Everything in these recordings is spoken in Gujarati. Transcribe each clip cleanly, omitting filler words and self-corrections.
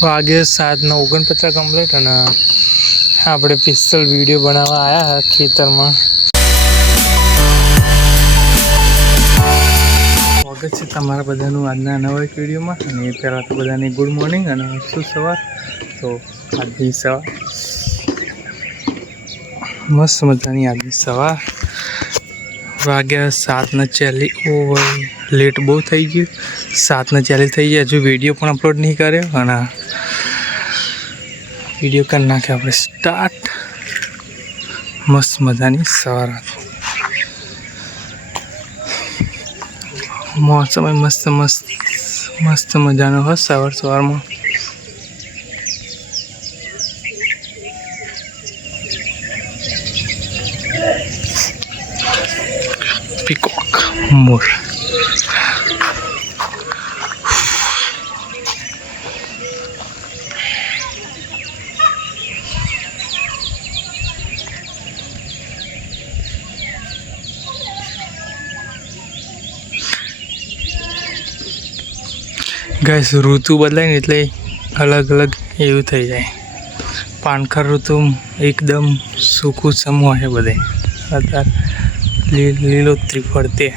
વાગે 7:49 કમ્પ્લીટ અને આપણે પિસ્તોલ વિડીયો બનાવવા આવ્યા ખેતરમાં. સ્વાગત છે તમારા બધાનું આજના નવા એક વિડીયોમાં. અને પહેલાં તો બધાની ગુડ મોર્નિંગ અને શુભ સવાર. તો આજની સવાર મસ્ત મજાની આજની સવાર વાગ્યા 7:40. ઓ લેટ બહુ થઈ ગયું. 7:40 થઈ ગયા. હજુ વિડીયો પણ અપલોડ નહીં કર્યો અને વિડીયો કરી નાખે આપણે સ્ટાર્ટ. મસ્ત મજાની સવાર. મોસમ મસ્ત મજાનો હોય સવારમાં. પીકોક મોર ગાઈસ, ઋતુ બદલાય ને એટલે અલગ અલગ એવું થઈ જાય. પાનખર ઋતુ એકદમ સૂકું સમ હોય બધે. અત્યારે લીલોતરી ફરતે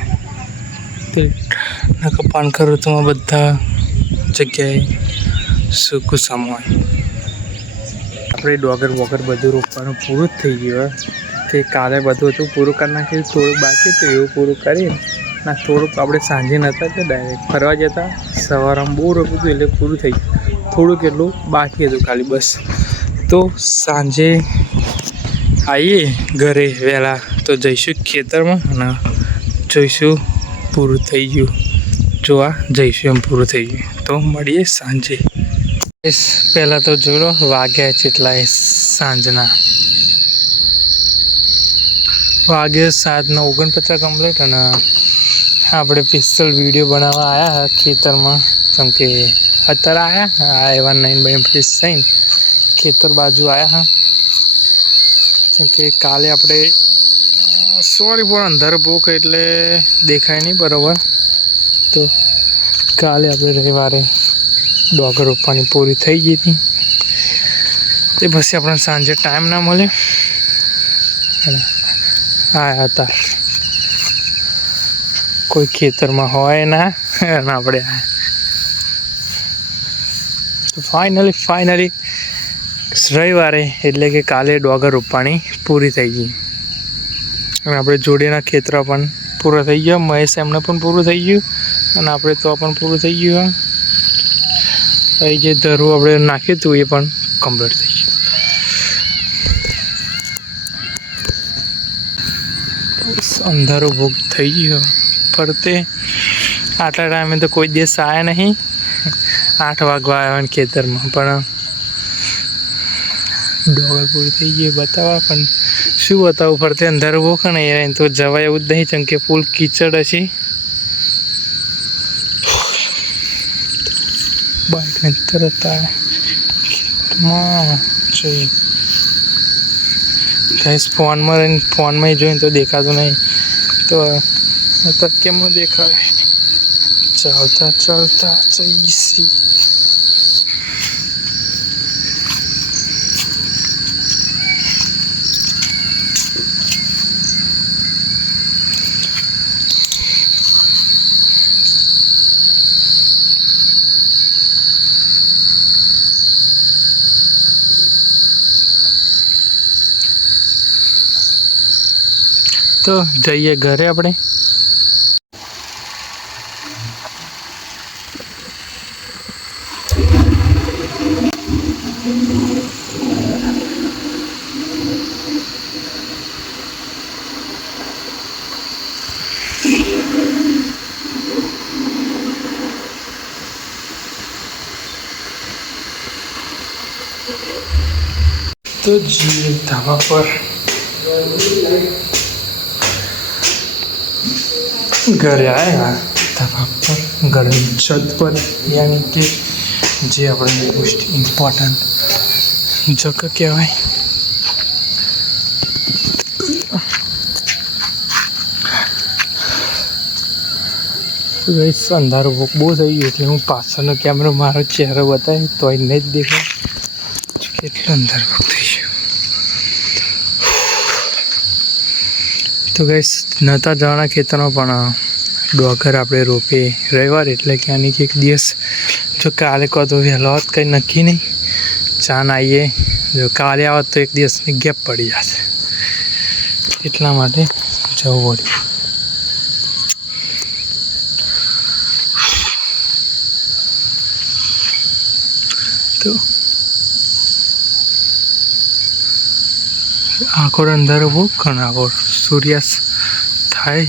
પાનખર ઋતુમાં બધા જગ્યાએ સૂકું સમ હોય. આપણે ડોગર વોગર બધું રોપવાનું પૂરું જ થઈ ગયું. કે કાલે બધું હતું પૂરું કરી નાખ્યું. થોડુંક બાકી હતું એવું પૂરું કરીને ના થોડુંક આપણે સાંજે નહોતા કે ડાયરેક્ટ ફરવા જતા. સવારમાં બહુ રોપ્યું હતું એટલે પૂરું થઈ ગયું. થોડુંક એટલું બાકી હતું ખાલી બસ. તો સાંજે આવીએ ઘરે વહેલા તો જઈશું ખેતરમાં અને જોઈશું પૂરું થઈ ગયું. જોવા જઈશું એમ પૂરું થઈ ગયું. તો મળીએ સાંજે. પહેલાં તો જોઈ લો વાગ્યા જેટલા સાંજના વાગે 7:49 કમ્પ્લીટ અને આપણે પિસ્તોલ વિડીયો બનાવવા આવ્યા ખેતરમાં. કેમ કે અત્યારે આવ્યા એવા 9 ફ્રેશ થઈને ખેતર બાજુ આવ્યા. જેમ કે કાલે આપણે સોરી પણ અંધાર પોક એટલે દેખાય નહીં બરાબર. તો કાલે આપણે રવિવારે ડોગર રોપવાની પૂરી થઈ ગઈ હતી. તે પછી આપણને સાંજે ટાઈમ ના મળ્યો. આવ્યા હતા કોઈ ખેતરમાં હોય ના અને આપણે તો ફાઇનલી રવિવારે એટલે કે કાલે ડોગર રોપવાની પૂરી થઈ ગઈ. અને આપણે જોડેના ખેતર પણ પૂરા થઈ ગયા. મહેશ એમને પણ પૂરું થઈ ગયું અને આપણે તો પણ પૂરું થઈ ગયું. એ જે ધરું આપણે નાખ્યું હતું એ પણ કમ્પ્લીટ થઈ ગયું. અંધારો ભોગ થઈ ગયો ફરતે. આટલા ટાઈમે તો કોઈ દિવસ આવ્યા નહીં. 8 વાગવા આવ્યા ખેતરમાં પણ ડોગર પૂરી થઈ ગઈ બતાવવા. પણ શું બતાવું, ફરતે અંધારો ભોગ ને યાર તો જવાય એવું જ નહીં. કેમ કે ફૂલ કીચડ હશે. બાઇકને તરત ખેતરમાં જઈ ગાઈસ ફોનમાં રહીને ફોનમાં જોઈને તો દેખાતું નહીં. તો અત્યારે કેમનું દેખાય. ચાલતા જઈશી. તો જઈએ ઘરે આપણે. તો જઈએ ધાબા પર. ઘરે આવ્યા ધાબા પર, ઘરની છત પર, યાની કે જે આપણે મોસ્ટ ઇમ્પોર્ટન્ટ જગ્યા કહેવાય. તો ગઈશ અંધારું બહુ થઈ ગયું એટલે હું પાછળનો કેમેરો મારો ચહેરો બતાવી તો એને જ દેખાય કેટલું અંધારું થઈ ગયું. તો ગઈશ નહોતા જવાના ખેતરમાં પણ ડોગર આપણે રોપીએ રવિવાર એટલે કે આની એક દિવસ જો કાલે કહો તો વહેલો હોત કંઈ નક્કી નહીં. ચાન આવીએ જો કાલે આવત તો એક દિવસની ગેપ પડી જશે એટલા માટે જવું પડ્યું. તો આખો અંધારો બહુ ઘણ આખો સૂર્યાસ્ત થાય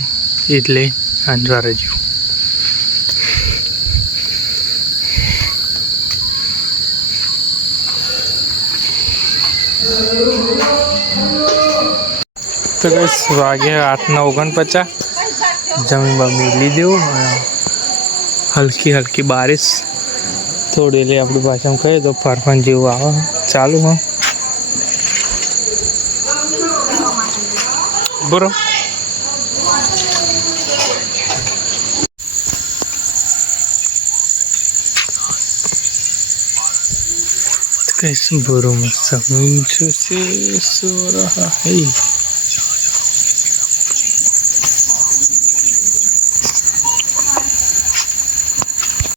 એટલે અંધારે જેવું. તો બસ વાગ્યા 8:49. જમીન બમી લીધું. હલકી હલકી બારિશ થોડી એટલે આપણી ભાષામાં કહીએ તો ફરફન જેવું આવે ચાલુ. હા બરો कैसे बुरो में समझ से सो रहा है.